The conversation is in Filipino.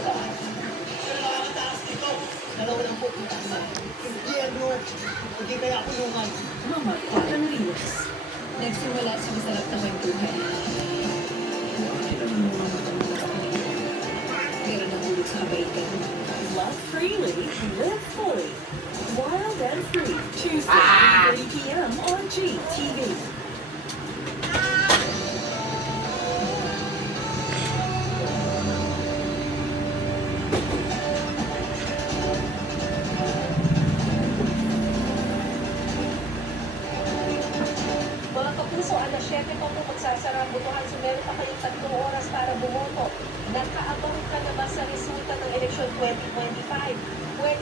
Pero nakakataas dito. Dalawa lang po kung taas. Impyerno, hindi kaya kulungan. Mama, Patan Rios. Nagsimula sa masarap na kwentuhan. Pero nahulog sa abaitan. Love freely, live fully. Wild and Free, Tuesday, 3 p.m. on GTV. Mga kapuso, alas 7 pa po magsasara ang botohan. So meron pa kayong 3 oras para bumoto. Nakaabang ka na ba sa resulta ng eleksyon 2025?